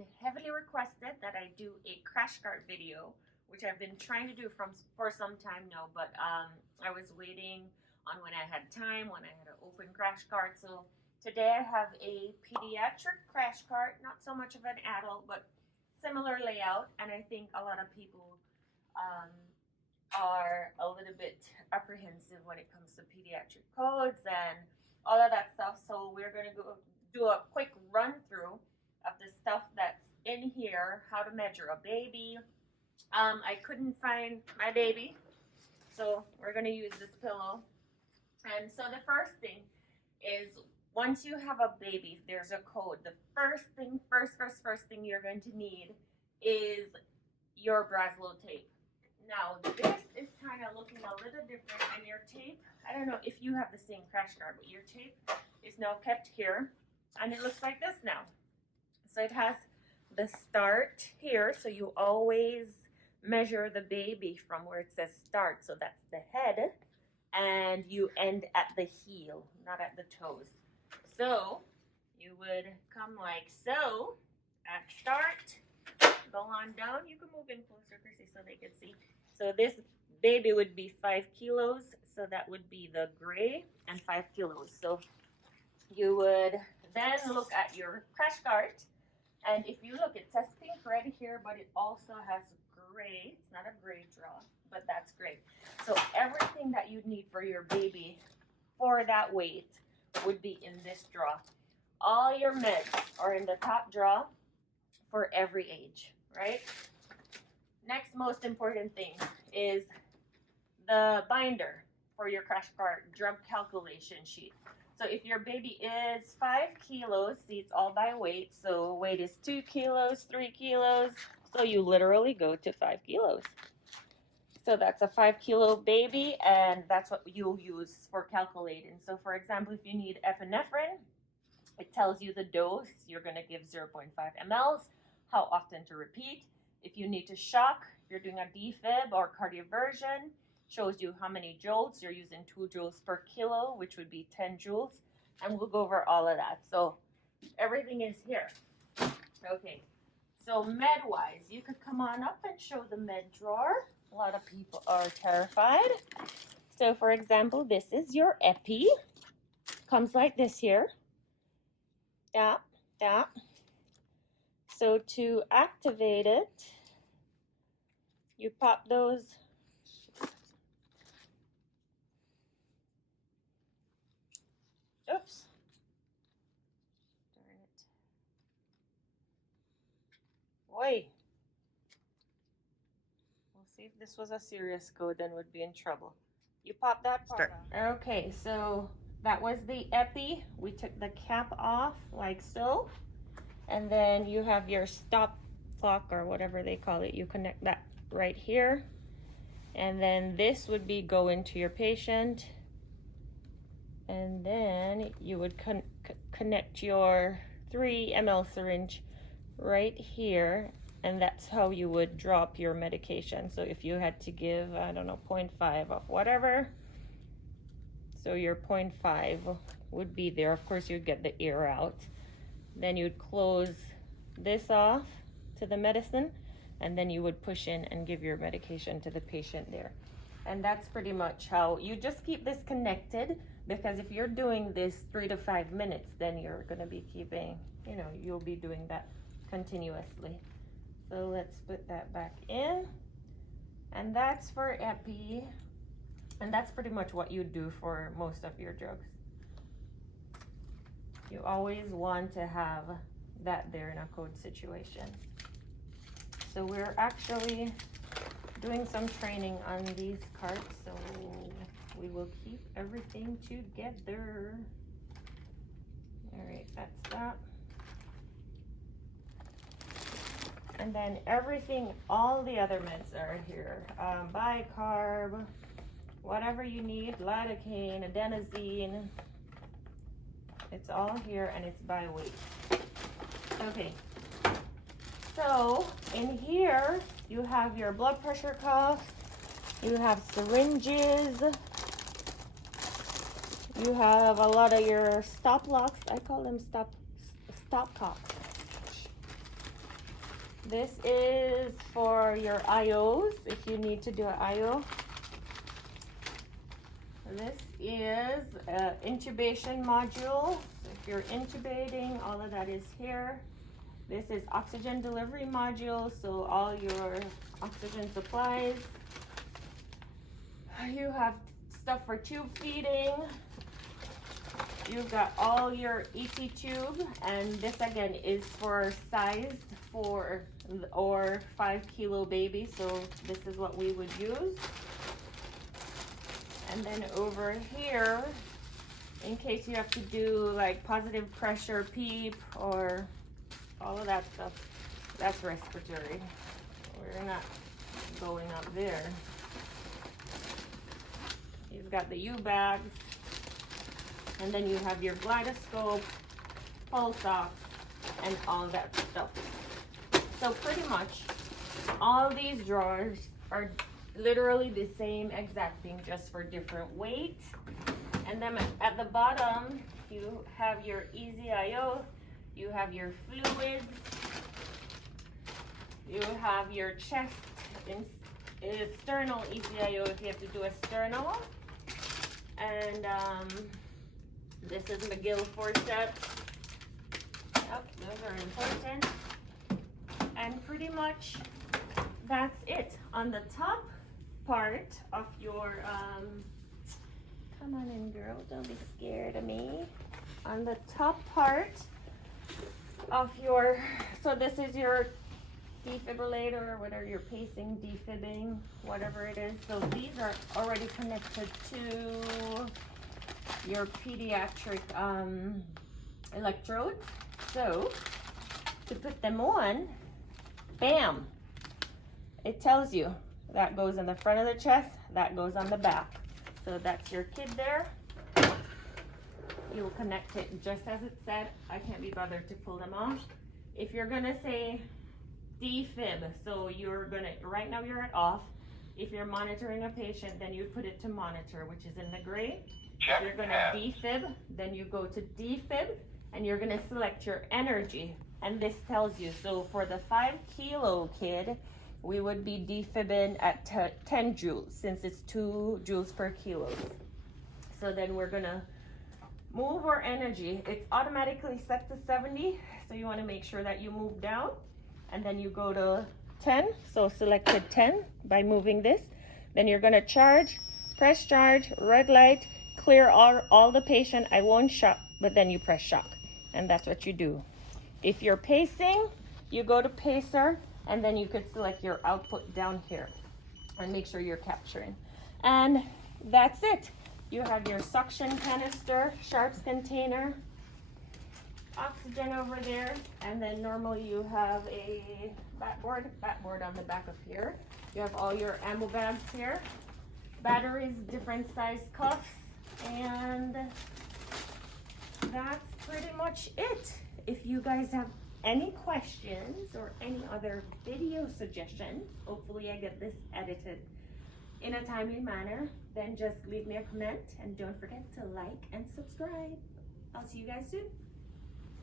been heavily requested that I do a crash cart video, which I've been trying to do for some time now, but I was waiting on when I had time, when I had an open crash cart. So today I have a pediatric crash cart, not so much of an adult, but similar layout, and I think a lot of people are a little bit apprehensive when it comes to pediatric codes and all of that stuff. So we're going to go do a quick run through of the stuff that's in here, how to measure a baby. I couldn't find my baby, so we're going to use this pillow. And so the first thing is, once you have a baby, there's a code. The first thing you're going to need is your Brazil tape. Now, this is kind of looking a little different, and your tape, I don't know if you have the same crash cart, but your tape is now kept here, and it looks like this now. So it has the start here, so you always measure the baby from where it says start, so that's the head, and you end at the heel, not at the toes. So you would come like so at start, go on down. You can move in closer, Chrissy, so they can see. So this baby would be 5 kilos, so that would be the gray, and 5 kilos. So you would then look at your crash cart, and if you look, it says pink red here, but it also has gray. It's not a gray draw, but that's gray. So everything that you'd need for your baby for that weight would be in this draw. All your meds are in the top draw for every age, right? Next most important thing is the binder for your crash cart drug calculation sheet. So if your baby is 5 kilos, see, it's all by weight. So weight is 2 kilos, 3 kilos. So you literally go to 5 kilos. So that's a 5 kilo baby, and that's what you'll use for calculating. So for example, if you need epinephrine, it tells you the dose. You're going to give 0.5 mLs, how often to repeat. If you need to shock, you're doing a defib or cardioversion, shows you how many joules. You're using 2 joules per kilo, which would be 10 joules. And we'll go over all of that. So everything is here. Okay. So med-wise, you could come on up and show the med drawer. A lot of people are terrified. So for example, this is your epi. Comes like this here. Yeah, yeah. So to activate it, you pop those. Oops. Darn it. Boy. We'll see if this was a serious code, then we'd be in trouble. You pop that part out. Okay, so that was the epi. We took the cap off like so. And then you have your stop clock or whatever they call it. You connect that right here. And then this would be go into your patient. And then you would connect your 3 ml syringe right here. And that's how you would drop your medication. So if you had to give, I don't know, 0.5 of whatever. So your 0.5 would be there. Of course, you'd get the air out. Then you'd close this off to the medicine, and then you would push in and give your medication to the patient there. And that's pretty much how you just keep this connected, because if you're doing this 3 to 5 minutes, then you're going to be keeping, you know, you'll be doing that continuously. So let's put that back in. And that's for epi. And that's pretty much what you do for most of your drugs. You always want to have that there in a code situation. So we're actually doing some training on these carts, so we will keep everything together. All right, that's that. And then everything, all the other meds are here. Bicarb, whatever you need, lidocaine, adenosine. It's all here, and it's by weight. Okay. So in here, you have your blood pressure cuff. You have syringes. You have a lot of your stop locks. I call them stop cocks. This is for your IOs, if you need to do an IO. This is an intubation module. So if you're intubating, all of that is here. This is oxygen delivery module, so all your oxygen supplies. You have stuff for tube feeding. You've got all your ET tube, and this again is for sized 4 or 5 kilo baby, so this is what we would use. And then over here, in case you have to do like positive pressure PEEP or all of that stuff, that's respiratory. We're not going up there. You've got the U bags, and then you have your glidoscope, pulse ox, and all that stuff. So pretty much all these drawers are literally the same exact thing, just for different weight. And then at the bottom, you have your EZ-IO, you have your fluids, you have your chest and sternal EZ-IO if you have to do a sternal. And this is McGill forceps. Yep, those are important. And pretty much that's it. On the top part of your, come on in girl, don't be scared of me. On the top part of your, so this is your defibrillator or whatever, your pacing, defibbing, whatever it is. So these are already connected to your pediatric electrodes. So to put them on, bam, it tells you that goes in the front of the chest, that goes on the back. So that's your kid there. You will connect it just as it said. I can't be bothered to pull them off. If you're gonna say defib, so you're gonna, right now you're at off. If you're monitoring a patient, then you put it to monitor, which is in the gray. If you're gonna defib, then you go to defib, and you're gonna select your energy. And this tells you, so for the 5 kilo kid, we would be defibbing at 10 joules, since it's 2 joules per kilo. So then we're gonna move our energy. It's automatically set to 70, so you wanna make sure that you move down, and then you go to 10, so selected 10 by moving this. Then you're gonna charge, press charge, red light, clear all the patient. I won't shock, but then you press shock, and that's what you do. If you're pacing, you go to pacer, and then you could select your output down here and make sure you're capturing. And that's it. You have your suction canister, sharps container, oxygen over there, and then normally you have a backboard on the back of here. You have all your ammo bags here, batteries, different size cuffs, and that's pretty much it. If you guys have any questions or any other video suggestions, hopefully I get this edited in a timely manner, then just leave me a comment, and don't forget to like and subscribe. I'll see you guys soon.